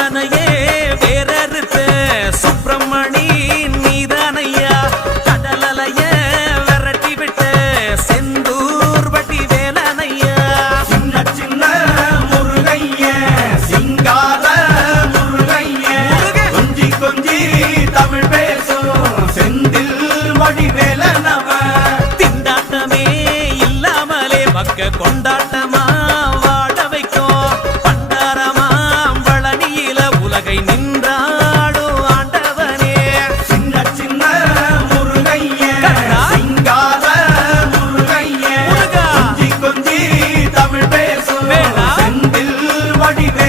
முருகனையே வேறறுத்த சுப்பிரமணி நீதானையா கடலைய விரட்டி விட்ட செந்தூர் வட்டி வேலனையா சின்ன சின்ன முருகைய சிங்கார முருகைய கொஞ்சி கொஞ்சி தமிழ் பேசும் செந்தில் வடிவேலனவ திண்டாட்டமே இல்லாமலே மக்க கொண்டாட்டமா? Party.